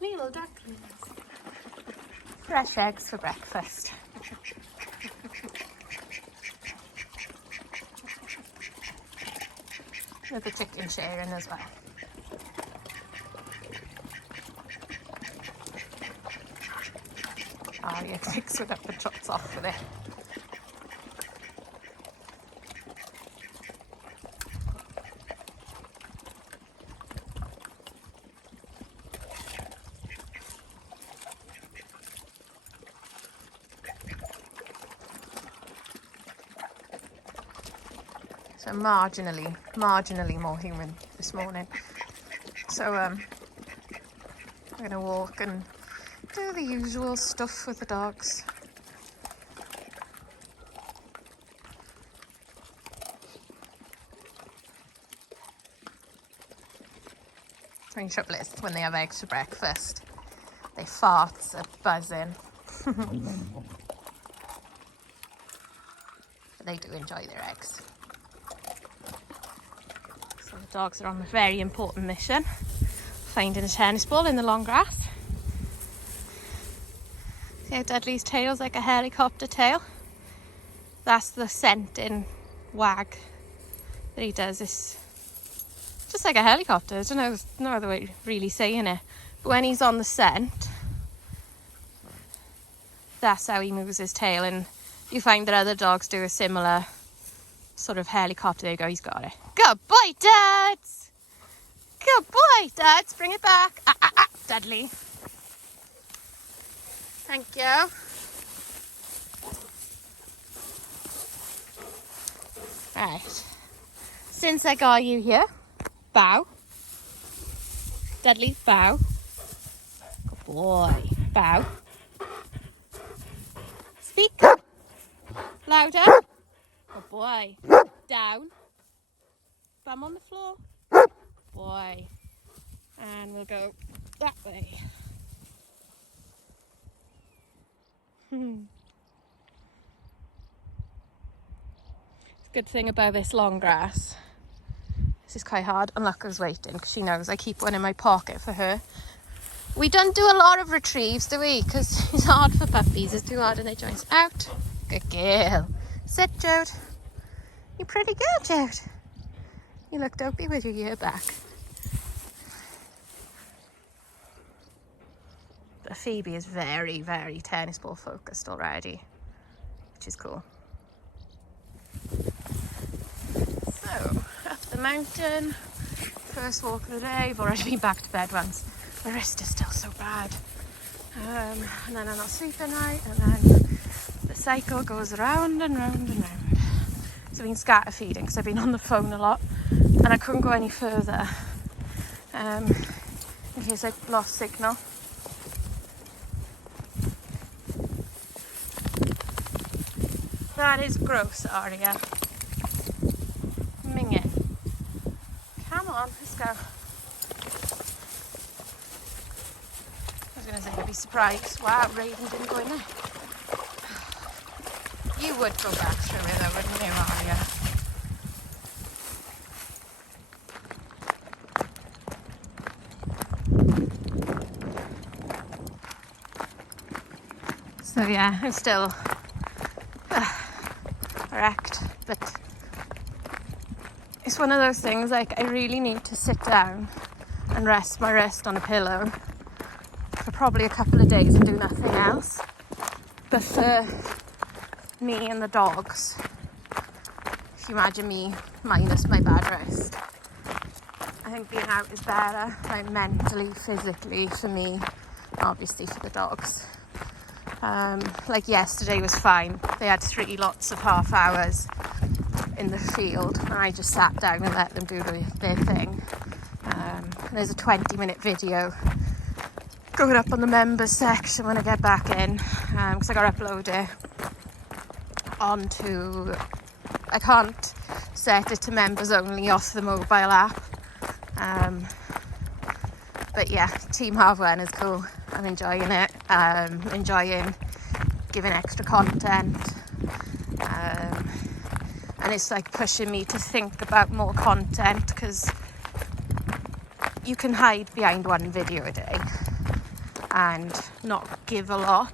Little ducklings. Fresh eggs for breakfast. With the chicken sharing as well. Aria picks it up and trots off with it. So marginally more human this morning. So I'm gonna walk and do the usual stuff with the dogs. The only trouble is when they have eggs for breakfast, their farts are buzzing. But they do enjoy their eggs. So the dogs are on a very important mission, finding a tennis ball in the long grass. See how Dudley's tail's like a helicopter tail? That's the scenting wag that he does. It's just like a helicopter. I don't know, there's no other way of really saying it. But when he's on the scent, that's how he moves his tail. And you find that other dogs do a similar sort of helicopter. There you go, he's got it. Good boy, Duds! Good boy, Duds. Bring it back. Dudley. Thank you. Right. Since I got you here, bow. Dudley, bow. Good boy. Bow. Speak. Louder. Good boy. Down. Bum on the floor. Boy. And we'll go that way. Good thing about this long grass, this is quite hard, and Lucca's waiting because she knows I keep one in my pocket for her. We don't do a lot of retrieves, do we? Because it's hard for puppies, it's too hard in their joints. Out. Good girl. Sit, Jude. You're pretty good, Jude. You look dopey with your ear back. But Phoebe is very, very tennis ball focused already, which is cool. So, up the mountain, first walk of the day. I've already been back to bed once. My wrist is still so bad. And then I'm not sleeping right, and then the cycle goes round and round and round. So I've been scatter feeding because I've been on the phone a lot, and I couldn't go any further in case I lost signal. That is gross, Aria. Ming it. Come on, let's go. I was going to say, I'd be surprised. Wow, Raven didn't go in there. You would go back through it though, wouldn't you, Aria? So yeah, I'm still wrecked, but it's one of those things, like, I really need to sit down and rest my wrist on a pillow for probably a couple of days and do nothing else. But for me and the dogs, if you imagine me minus my bad wrist, I think being out is better, like mentally, physically, for me, obviously for the dogs. Like yesterday was fine. They had 3 lots of half hours in the field, and I just sat down and let them do their thing. There's a 20-minute video going up on the members section when I get back in, because I got to upload it onto, I can't set it to members only off the mobile app, but yeah, Team Half One is cool. I'm enjoying it, enjoying giving extra content, and it's like pushing me to think about more content, because you can hide behind one video a day, and not give a lot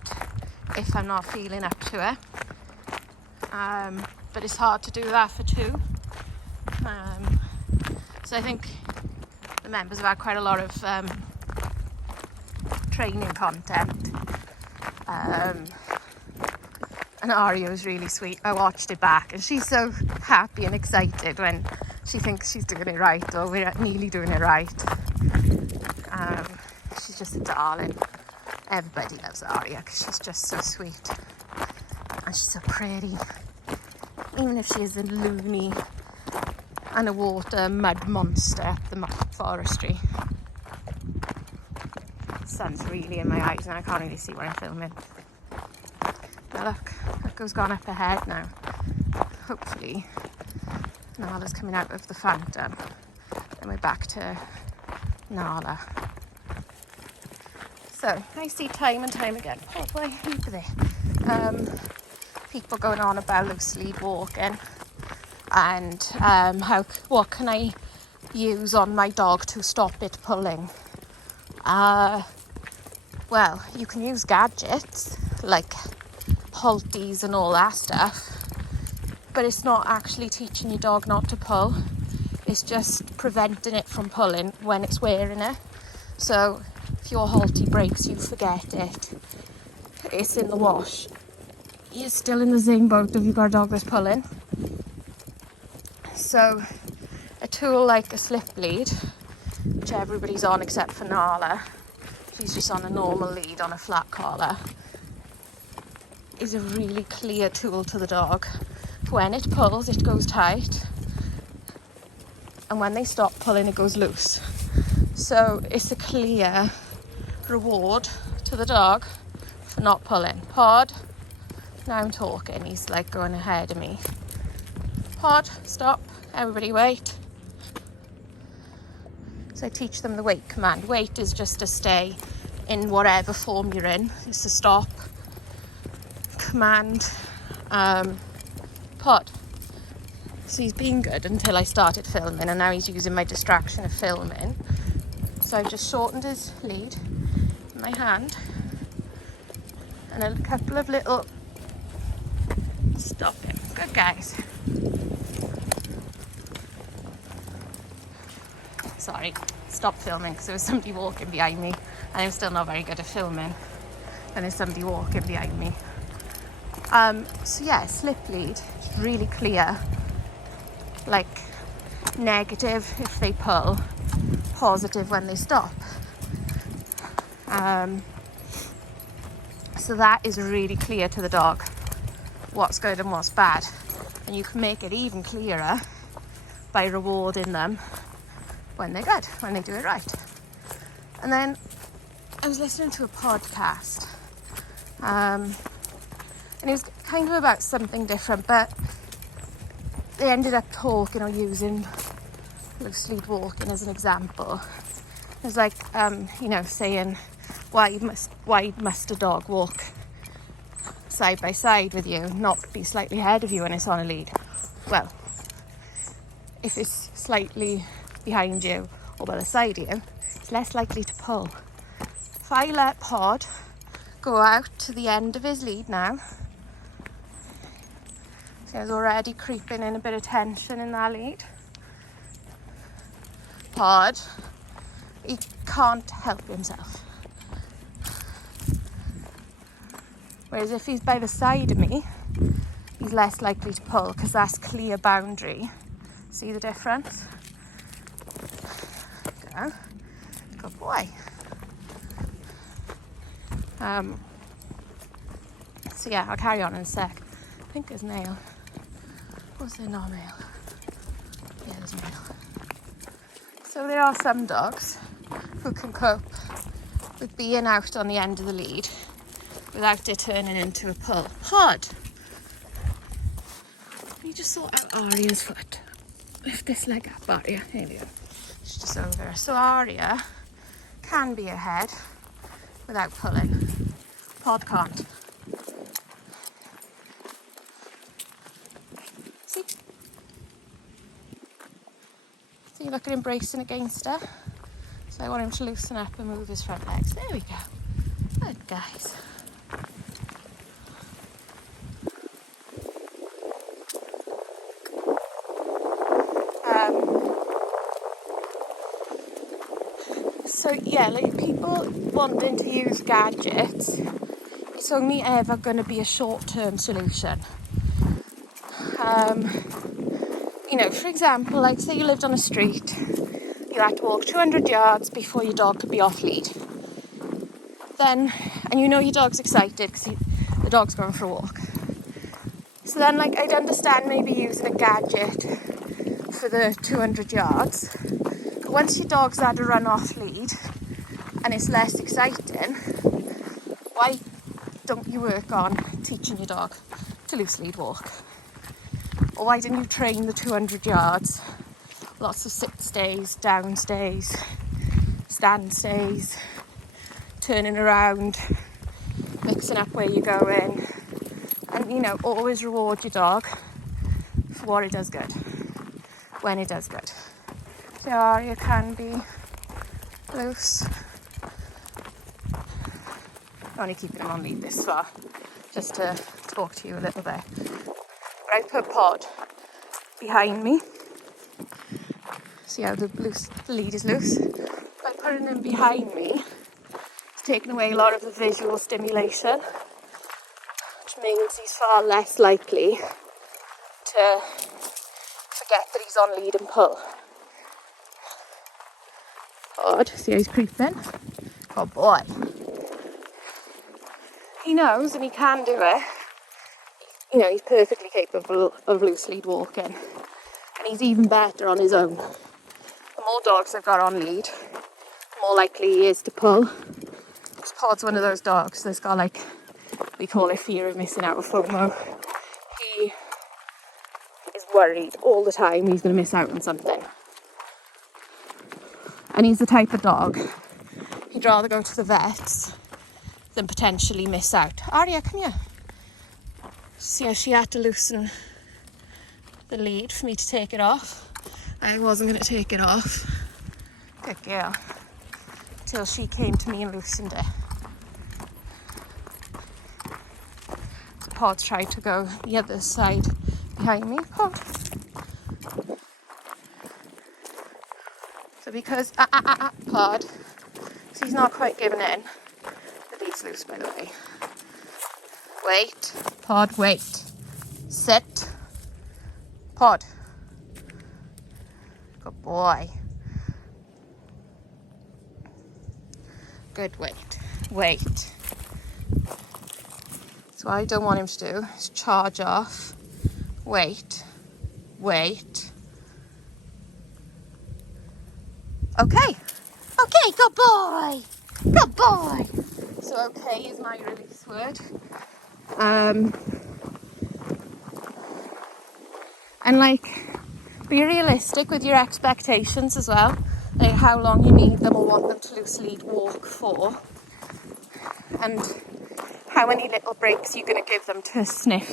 if I'm not feeling up to it. But it's hard to do that for two. So I think the members have had quite a lot of training content. And Aria was really sweet. I watched it back and she's so happy and excited when she thinks she's doing it right, or we're nearly doing it right. She's just a darling. Everybody loves Aria because she's just so sweet and she's so pretty. Even if she is a loony and a water mud monster up the forestry. The sun's really in my eyes and I can't really see what I'm filming. But look, Echo's gone up ahead now. Hopefully Nala's coming out of the Phantom and we're back to Nala. So I see time and time again, people going on about loose lead walking and what can I use on my dog to stop it pulling. Well, you can use gadgets like halties and all that stuff, but it's not actually teaching your dog not to pull. It's just preventing it from pulling when it's wearing it. So if your haltie breaks, you forget it, it's in the wash, you're still in the same boat if you've got a dog that's pulling. So a tool like a slip lead, which everybody's on except for Nala, she's just on a normal lead on a flat collar, is a really clear tool to the dog. When it pulls, it goes tight, and when they stop pulling, it goes loose. So it's a clear reward to the dog for not pulling. Pod, now I'm talking, he's like going ahead of me. Pod, stop, everybody wait. So I teach them the wait command. Wait is just to stay in whatever form you're in. It's a stop command. Pod. So he's been good until I started filming, and now he's using my distraction of filming. So I've just shortened his lead in my hand and a couple of little stop him. Good guys. Sorry, stop filming because there was somebody walking behind me, and I'm still not very good at filming when there's somebody walking behind me. So yeah, slip lead, really clear, like negative if they pull, positive when they stop. So that is really clear to the dog, what's good and what's bad. And you can make it even clearer by rewarding them when they're good, when they do it right. And then I was listening to a podcast, and it was kind of about something different, but they ended up talking or using loose lead walking as an example. It was like, saying, why must a dog walk side by side with you, not be slightly ahead of you when it's on a lead? Well, if it's slightly behind you or by the side of you, it's less likely to pull. If I let Pod go out to the end of his lead now, so he's already creeping in a bit of tension in that lead. Pod, he can't help himself. Whereas if he's by the side of me, he's less likely to pull because that's clear boundary. See the difference? Go. Good boy. So yeah, I'll carry on in a sec. I think there's nail. Was there no nail? Yeah, there's nail. So there are some dogs who can cope with being out on the end of the lead without it turning into a pull. Pod! You just sort out Aria's foot. Lift this leg up, Aria. There we go. She's just over. So Aria can be ahead without pulling. Pod can't. See? See, look at him bracing against her. So I want him to loosen up and move his front legs. There we go. Good, guys. So yeah, like people wanting to use gadgets, it's only ever going to be a short-term solution. You know, for example, like say you lived on a street, you had to walk 200 yards before your dog could be off lead. Then, and you know your dog's excited because the dog's going for a walk. So then, like, I'd understand maybe using a gadget for the 200 yards. But once your dog's had a run off lead and it's less exciting, why don't you work on teaching your dog to loose lead walk? Or why didn't you train the 200 yards? Lots of sit stays, down stays, stand stays, turning around, mixing up where you're going. And, you know, always reward your dog for what it does good, when it does good. So Aria can be loose. Only keeping him on lead this far, just to talk to you a little bit. But I put Pod behind me. See how the lead is loose? By putting him behind me, it's taken away a lot of the visual stimulation, which means he's far less likely to forget that he's on lead and pull. Pod, see how he's creeping? Good boy. He knows and he can do it. You know, he's perfectly capable of loose lead walking. And he's even better on his own. The more dogs I've got on lead, the more likely he is to pull. Because Pod's one of those dogs that's got, like, we call it fear of missing out, or FOMO. He is worried all the time he's going to miss out on something. And he's the type of dog, he'd rather go to the vets than potentially miss out. Aria, come here. See how she had to loosen the lead for me to take it off. I wasn't going to take it off. Good girl. Till she came to me and loosened it. So Pod's tried to go the other side behind me. Pod. So because, Pod, so he's not quite giving in. The lead's loose, by the way. Wait. Pod, wait. Sit. Pod. Good boy. Good, wait. Wait. So what I don't want him to do is charge off. Wait. Wait. Okay. Okay, good boy. Good boy. So okay is my release word. And like, be realistic with your expectations as well. Like how long you need them or want them to loose lead walk for. And how many little breaks you're going to give them to sniff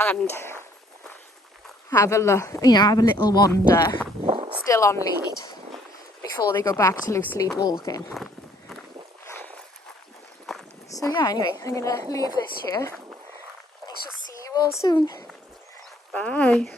and have a look, you know, have a little wander still on lead before they go back to loose lead walking. So yeah, anyway, I'm going to leave this here. I shall see you all soon. Bye.